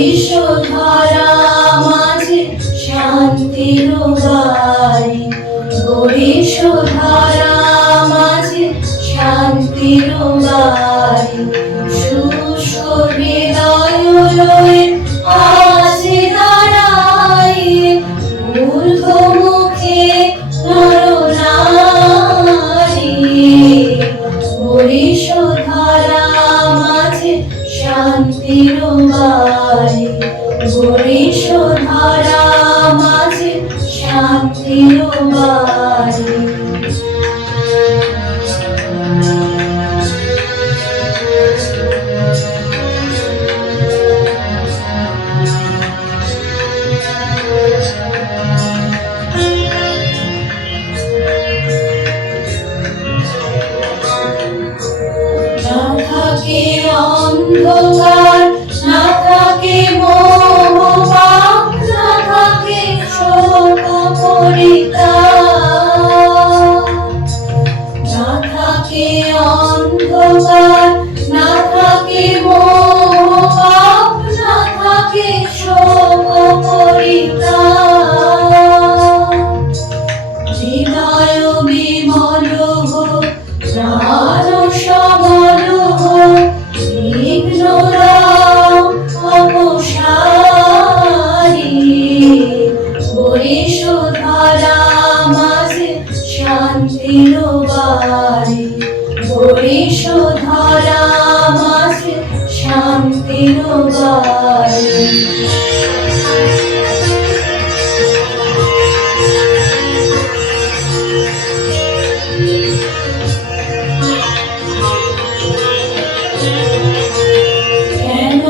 এসো ধরা মাঝে শান্তির বাড়ি ও শান্তির বাড়ি সুসহৃদয় লয়ে দাঁড়াই মূর্ধমুখ শান্তির বাড়ি গরিষ ধারা মাঝে শান্তির অন্ধকার না থাকে মোহপাপ না থাকে শোক পরিতাপ না থাকে অন্ধকার না শান্তির বাড়ি বরিশধারা মাঝে শান্তির বাড়ি কেন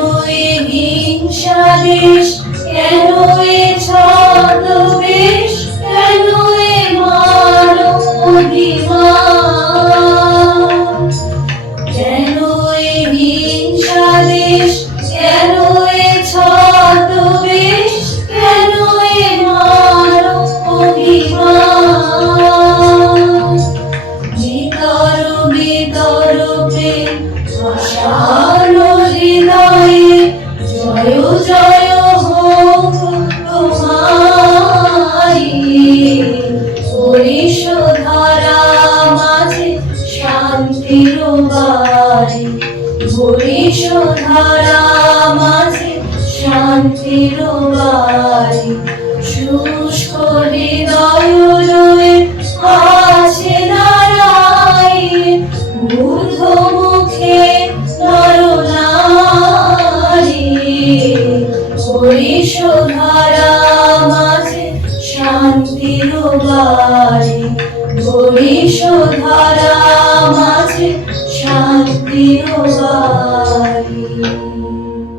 পরিশোধারা মাঝে শান্তির বাড়ি। শুষ্ক হৃদয় রয়ে আছে মুখে নরনারী। পরিশোধারা মাঝে শান্তির বাড়ি। পরিশোধারা মাঝে শান্তির বাড়ি